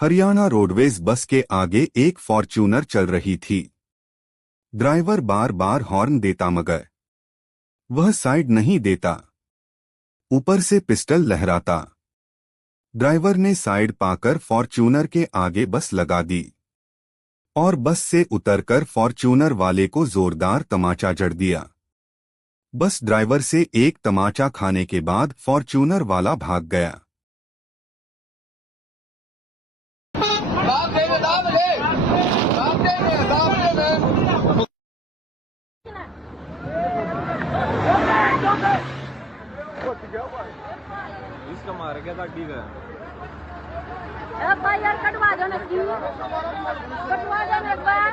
Haryana roadways bus के आगे एक फॉर्च्यूनर चल रही थी। ड्राइवर बार बार हॉर्न देता मगर वह साइड नहीं देता। ऊपर से पिस्टल लहराता। ड्राइवर ने साइड पाकर फॉर्च्यूनर के आगे बस लगा दी और बस से उतरकर फॉर्च्यूनर वाले को जोरदार तमाचा जड़ दिया। बस ड्राइवर से एक तमाचा खाने के बाद फॉर्च्यूनर वाला भाग गया। इसका मार गया गाड़ी का। भाई यार कटवा दो ना, कटवा दो ना एक बार।